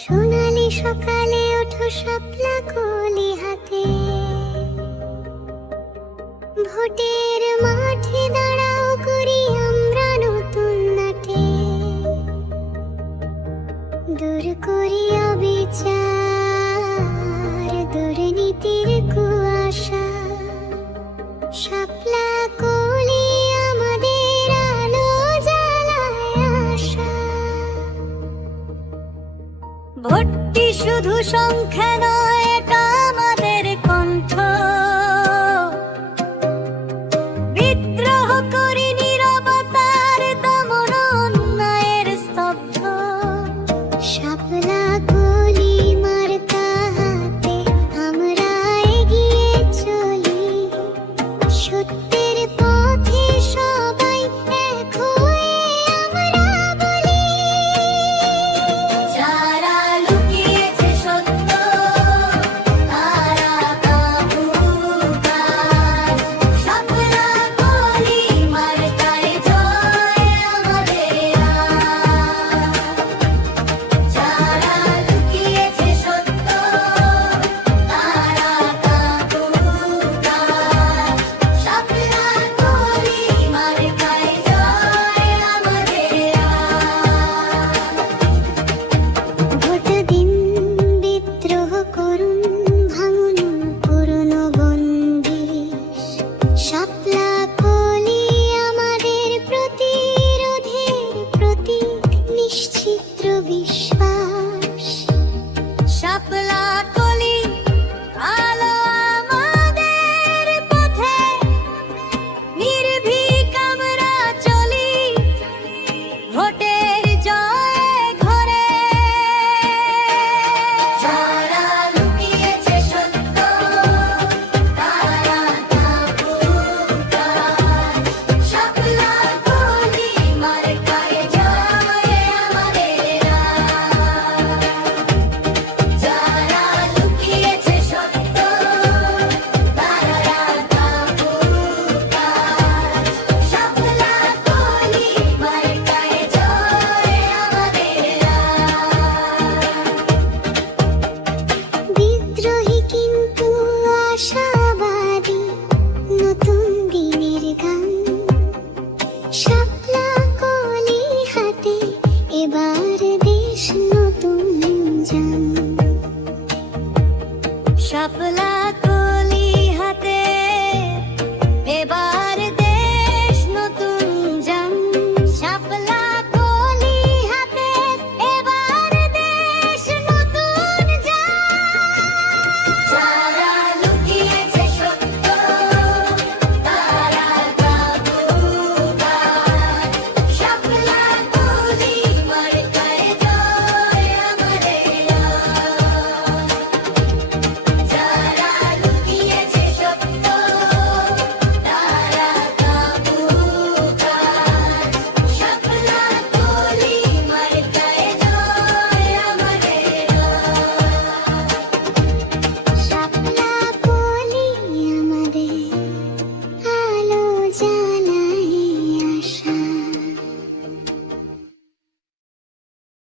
সোনালি সকালে ওঠো শাপলা কলি হাতে, ভোটের মাঠে দাঁড়াও করি আমরা নতুন নাটে, দূর করি অবিচার দুর্নীতির কুয়াশা। শাপলা কলি আমাদের আলো জ্বালায় আশা। ভোটটি শুধু সংখ্যা নয়, এটা আমাদের কণ্ঠ। বিদ্রোহ করি নীরবতার দমন অন্যায়ের স্তব্ধ। শাপলা